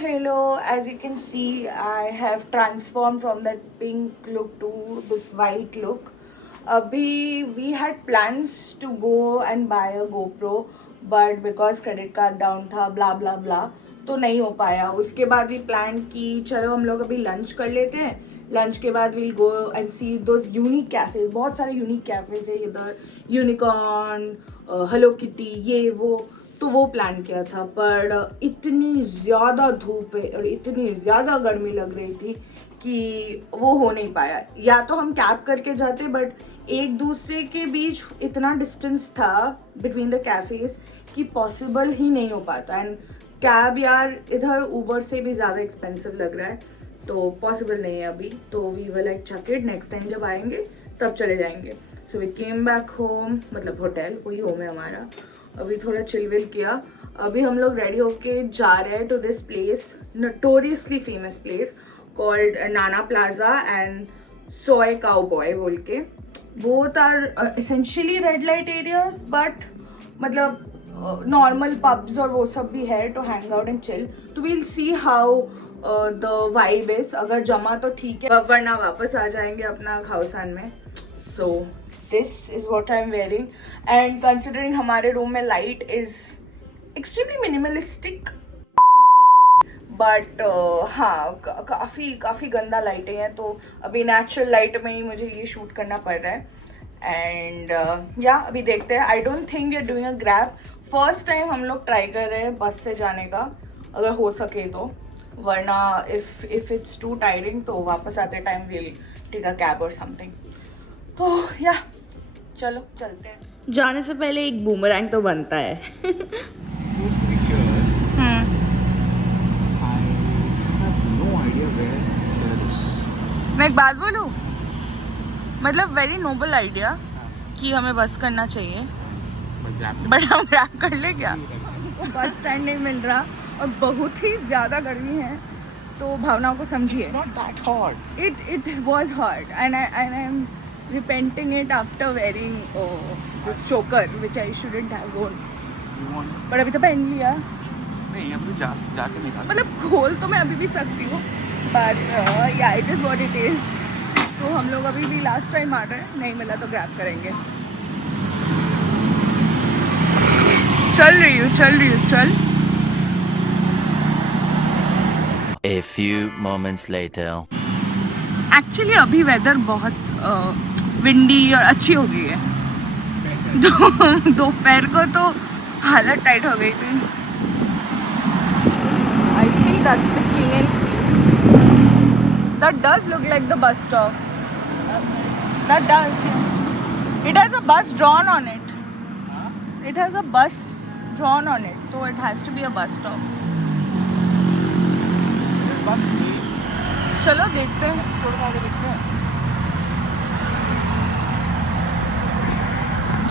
Hello. As you can see, I have transformed from that pink look to this white look. We had plans to go and buy a GoPro, but because credit card down था, blah blah blah, तो नहीं हो पाया. उसके बाद भी plan की चलो हम लोग अभी लंच कर लेते हैं. लंच के बाद we'll go and see those unique cafes. बहुत सारे unique cafes है इधर. Unicorn, Hello Kitty, ये वो. तो वो प्लान किया था, पर इतनी ज़्यादा धूप है और इतनी ज़्यादा गर्मी लग रही थी कि वो हो नहीं पाया. या तो हम कैब करके जाते, बट एक दूसरे के बीच इतना डिस्टेंस था बिटवीन द कैफेज कि पॉसिबल ही नहीं हो पाता. एंड कैब यार इधर ऊबर से भी ज़्यादा एक्सपेंसिव लग रहा है, तो पॉसिबल नहीं है अभी. तो we will like check it, next time जब आएंगे तब चले जाएंगे. So we came back home, मतलब होटल वही होम है हमारा. अभी थोड़ा चिलविल किया. अभी हम लोग रेडी होके जा रहे हैं to this place, notoriously famous place called Nana Plaza and Soi Cowboy बोल के. Both are essentially red light areas, but मतलब नॉर्मल पब्स और वो सब भी है to hang out and chill. तो we'll see how the vibe is. अगर जमा तो ठीक है, वरना वापस आ जाएंगे अपना खाउसान में. सो this is what I'm wearing, and considering हमारे रूम में light is extremely minimalistic, but हाँ काफ़ी गंदा लाइटें हैं, तो अभी नेचुरल लाइट में ही मुझे ये शूट करना पड़ रहा है. एंड या अभी देखते हैं. I don't think we are doing a Grab. First time हम लोग ट्राई कर रहे हैं बस से जाने का, अगर हो सके तो. वरना इफ़ इट्स टू टायरिंग तो वापस आते time will take a cab और समथिंग. तो या चलो चलते हैं. जाने से पहले एक बूमरैंग तो बनता है. मैं एक बात बोलूँ, मतलब वेरी नोबल आइडिया कि हमें बस करना चाहिए, बट हम ग्रैब कर ले क्या. बस स्टैंड नहीं मिल रहा और बहुत ही ज़्यादा गर्मी है, तो भावनाओं को समझिए. It was hard and I am repenting it after wearing this choker which I shouldn't have worn. पर अभी तो पहन लिया. नहीं अभी जाके निकाल, मतलब खोल तो मैं अभी भी सकती हूँ, but yeah it is what it is. तो हम लोग अभी भी लास्ट टाइम आ रहे हैं, नहीं मिला तो ग्रैब करेंगे. चल रही हूँ चल. A few moments later. Actually अभी वेदर बहुत विंडी और अच्छी हो गई है. दोपहर को तो हालत टाइट हो गई थी. I think that's the king and queens. That does look like the bus stop. That does. It has a bus drawn on it. It has a bus drawn on it, so it has to be a bus stop. चलो देखते हैं.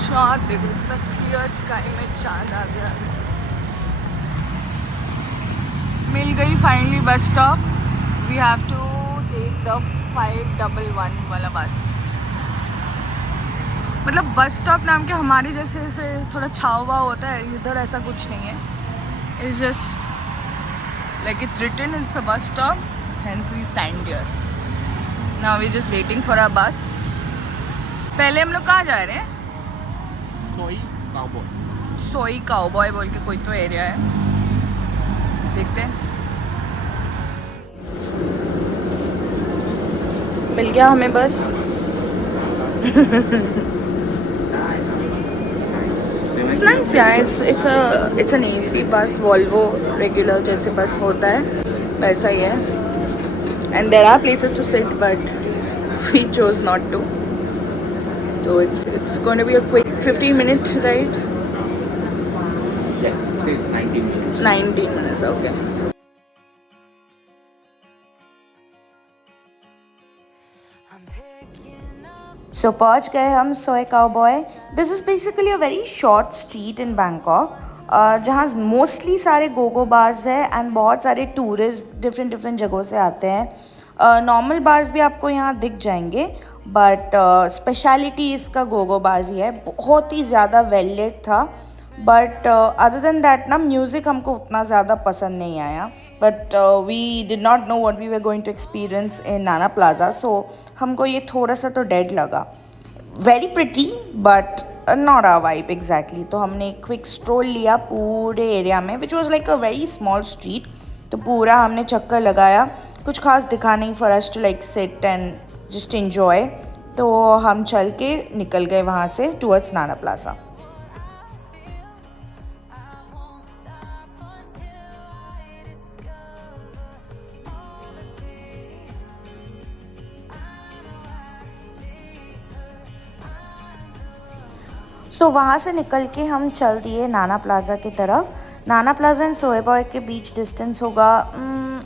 चाँद देखो, इतना clear sky में चाँद आ गया. मिल गई finally bus stop. We have to take the 511 वाला बस. मतलब बस स्टॉप नाम के हमारे जैसे से थोड़ा छाव वाव होता है, इधर ऐसा कुछ नहीं है. It's just like it's written it's a bus stop, hence we stand here. Now we just waiting for our bus. पहले हम लोग कहाँ जा रहे हैं? सोई काउबॉय बोल के कोई तो एरिया है, देखते हैं. मिल गया हमें बस. It's nice, yeah. It's an AC bus, Volvo regular जैसे बस होता है वैसा ही है. And there are places to sit, but we chose not to. So it's going to be a quick 15-minute ride. Yes, so it's 19 minutes. 19 minutes, okay. So पहुँच गए हम Soi Cowboy. This is basically a very short street in Bangkok, जहाँ mostly सारे go go bars है and बहुत सारे tourist different जगहों से आते हैं. नॉर्मल बार्स भी आपको यहाँ दिख जाएंगे, बट स्पेशलिटी इसका गोगो बार्स ही है. बहुत ही ज़्यादा वेल लिट था, बट अदर देन दैट ना म्यूज़िक हमको उतना ज़्यादा पसंद नहीं आया. But we did not know what we were going to experience in Nana Plaza, सो हमको ये थोड़ा सा तो डेड लगा. Very pretty but not our vibe exactly. तो हमने एक क्विक स्ट्रोल लिया पूरे एरिया में, which was like a very small street. तो पूरा हमने चक्कर लगाया. कुछ खास दिखा नहीं for us to like sit and just enjoy. तो हम चल के निकल गए वहाँ से टूवर्ड्स नाना प्लाजा. सो वहाँ से निकल के हम चल दिए नाना प्लाज़ा की तरफ. नाना प्लाज़ा एंड सोएबॉय के बीच डिस्टेंस होगा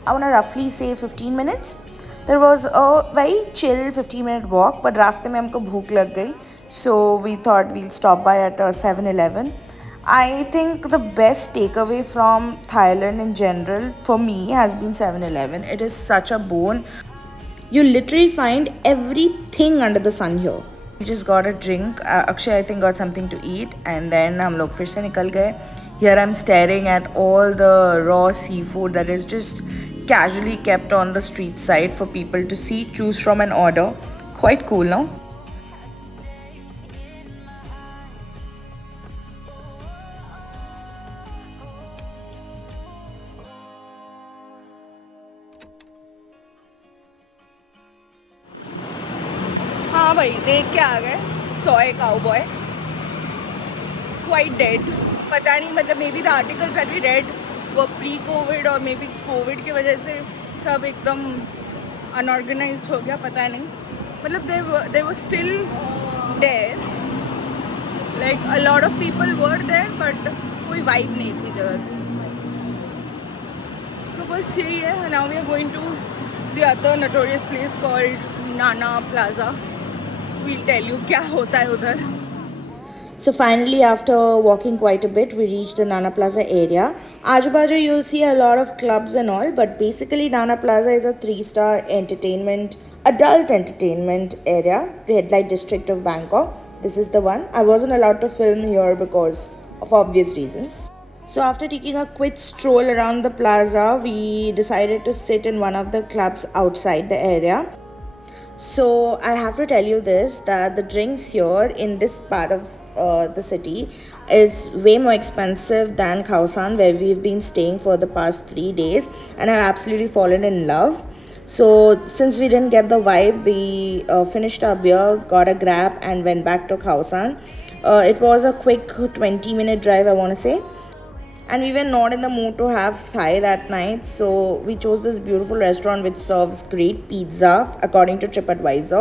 आई रफली से 15 minutes. There was a very chill 15-minute walk, but रास्ते में हमको भूख लग गई. So we thought we'll stop by at 7-Eleven. I think the best takeaway from Thailand in general for me has been 7-Eleven. It is such a boon. You literally find everything under the sun here. We just got a drink. Akshay I think got something to eat, and then हम लोग फिर से निकल गए. Here I'm staring at all the raw seafood that is just casually kept on the street side for people to see, choose from and order. Quite cool, no? हाँ भाई देख के आ गए सोए काउबॉय. Quite dead. पता नहीं, मतलब may be the articles R B dead वो प्री कोविड और मे बी कोविड की वजह से सब एकदम अनऑर्गेनाइज्ड हो गया, पता नहीं. मतलब they were still there, like a lot of people were there, but कोई वाइब नहीं थी जगह की. तो बस यही है. Now we are going to the other notorious place called Nana Plaza. We'll tell you क्या होता है उधर. So finally, after walking quite a bit, we reached the Nana Plaza area. Aaju baaju you'll see a lot of clubs and all, but basically Nana Plaza is a 3-star entertainment, adult entertainment area, red light district of Bangkok. This is the one. I wasn't allowed to film here because of obvious reasons. So after taking a quick stroll around the plaza, we decided to sit in one of the clubs outside the area. So I have to tell you this, that the drinks here in this part of the city is way more expensive than Khao San, where we've been staying for the past 3 days, and I've absolutely fallen in love. So since we didn't get the vibe, we finished our beer, got a grab, and went back to Khao San. It was a quick 20-minute drive, I want to say. And we were not in the mood to have Thai that night, so we chose this beautiful restaurant which serves great pizza according to TripAdvisor.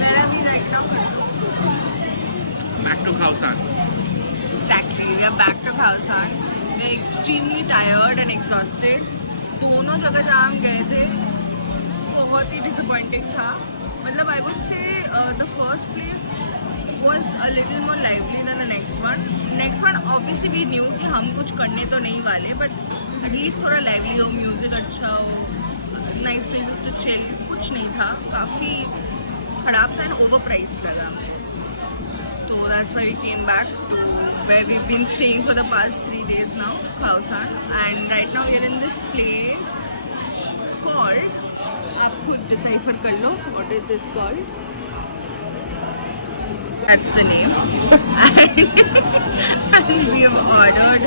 Where are we right now? Back to Khao San. Exactly, we are back to Khao San. We're extremely tired and exhausted. दोनों जगह जहाँ हम गए थे बहुत ही disappointing था. मतलब I would say the first place was a little more lively than the next one. Next one obviously we knew कि हम कुछ करने तो नहीं वाले, but at least थोड़ा lively हो, music अच्छा हो, nice places to chill. कुछ नहीं था, काफ़ी खराब था and overpriced लगा. So that's why we came back to where we've been staying for the past 3 days now, Khao San. And right now we are in this place called, आप खुद decipher कर लो, what is this called? That's the name. And we have ordered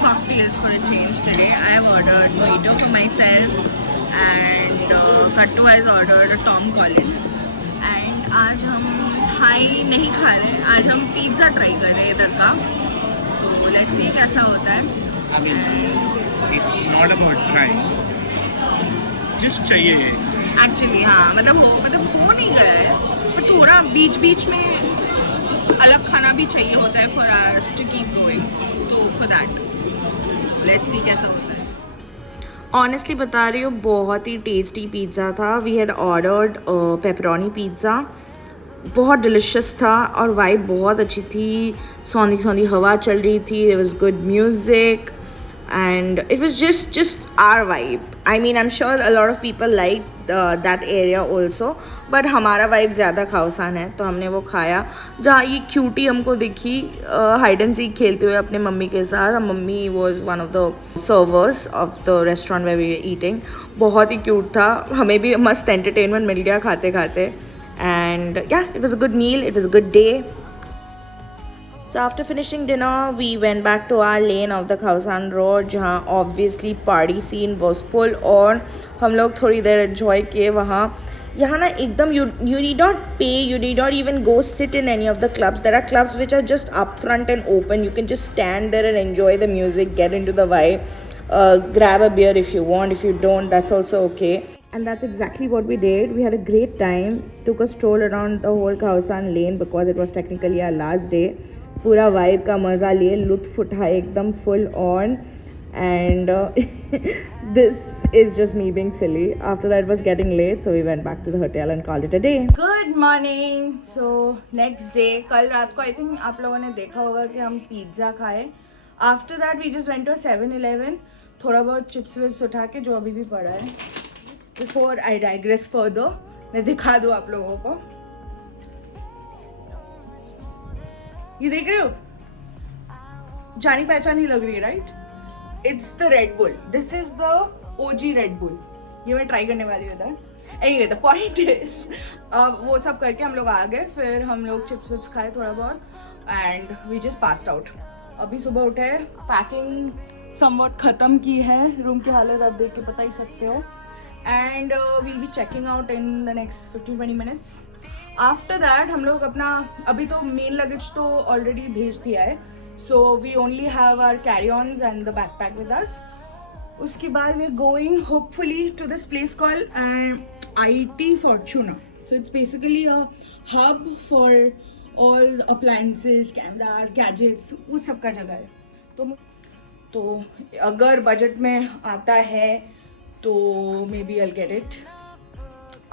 cocktails for a change today. I have ordered mojito for myself, and Kattu has ordered a Tom Collins. And आज हम Thai नहीं खा रहे, आज हम pizza try कर रहे हैं इधर का. So let's see कैसा होता है. I mean, it's not about trying. Just चाहिए ये. Actually हाँ, मतलब हो नहीं गया है, पर थोड़ा बीच बीच में अलग खाना भी चाहिए होता है for us to keep going. तो for that, let's see कैसा होता है. Honestly बता रही हूँ, बहुत ही टेस्टी पिज़्ज़ा था. We had ordered pepperoni pizza. बहुत डिलिशियस था और वाइब बहुत अच्छी थी. सौंधी सौंधी हवा चल रही थी. There was good music and it was just our vibe. I mean, I'm sure a lot of people like that area also, but हमारा वाइब ज़्यादा खाउसान है तो हमने वो खाया. जहाँ ये क्यूटी हमको दिखी हाइड एंड सीक खेलते हुए अपने मम्मी के साथ. Mummy was one of the servers of the restaurant where we eating. बहुत ही क्यूट था. हमें भी मस्त एंटरटेनमेंट मिल गया खाते खाते. And yeah it was a good meal, it was a good day. So after finishing dinner, we went back to our lane of the Khausan Road, जहाँ obviously party scene was full on. हम लोग थोड़ी देर enjoy किए वहाँ. यहाँ ना एकदम you need not pay, you need not even go sit in any of the clubs. There are clubs which are just upfront and open. You can just stand there and enjoy the music, get into the vibe, grab a beer if you want. If you don't, that's also okay. And that's exactly what we did. We had a great time. Took a stroll around the whole Khausan lane because it was technically our last day. पूरा vibe का मज़ा लिए, लुत्फ़ उठाए एकदम full on. And this is just me being silly. After that it was getting late, so we went back to the hotel and called it a day. Good morning. So next day, कल रात को I think आप लोगों ने देखा होगा कि हम पिज़्ज़ा खाए. After that we just went to 7-Eleven, थोड़ा बहुत चिप्स विप्स उठा के जो अभी भी पड़ा है. Before I digress further, मैं दिखा दूँ आप लोगों को. ये देख रहे हो, जानी पहचानी लग रही है right. It's the red bull. This is the OG red bull. ये मैं ट्राई करने वाली हूँ. एनीवे द पॉइंट इज वो सब करके हम लोग आ गए. फिर हम लोग चिप्स विप्स खाए थोड़ा बहुत and we just passed out. अभी सुबह उठे, पैकिंग समवॉट ख़त्म की है. रूम की हालत आप देख के बता ही सकते हो. And we'll be checking out in the next 15-20 minutes. After that हम लोग अपना अभी तो मेन लगेज तो ऑलरेडी भेज दिया है. So we only have our carry ons and the backpack with us. उसके बाद we are going hopefully to this place call IT Fortuna. So it's basically a hub for all appliances, cameras, gadgets, वो सब का जगह है. तो अगर budget में आता है तो maybe I get it.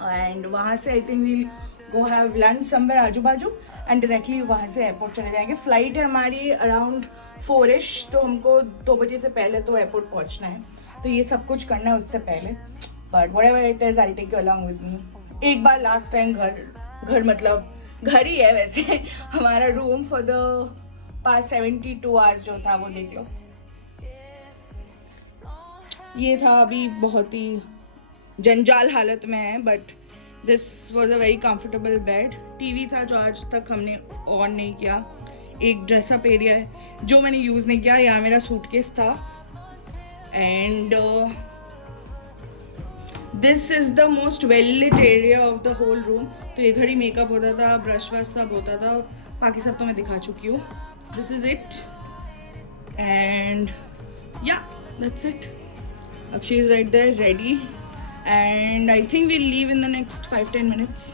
And वहाँ से I think we'll go have lunch somewhere आजू बाजू एंड डायरेक्टली वहाँ से एयरपोर्ट चले जाएंगे. फ्लाइट है हमारी अराउंड 4ish, तो हमको 2 बजे से पहले तो एयरपोर्ट पहुँचना है. तो ये सब कुछ करना है उससे पहले. But whatever it is I take you along with me. एक बार लास्ट टाइम घर मतलब घर ही है वैसे हमारा room for the past 72 hours जो था वो देख लो. ये था अभी बहुत ही जंजाल हालत में है but this was a very comfortable bed. TV था जो आज तक हमने ऑन नहीं किया. एक ड्रेसअप एरिया है जो मैंने यूज़ नहीं किया. यहाँ मेरा सूटकेस था. And this is the most well lit area of the whole room. तो इधर ही मेकअप होता था, ब्रश वश सब होता था. बाकी सब तो मैं दिखा चुकी हूँ. दिस इज़ इट एंड या that's it. Akshay is right there ready and I think we'll leave in the next 5-10 minutes.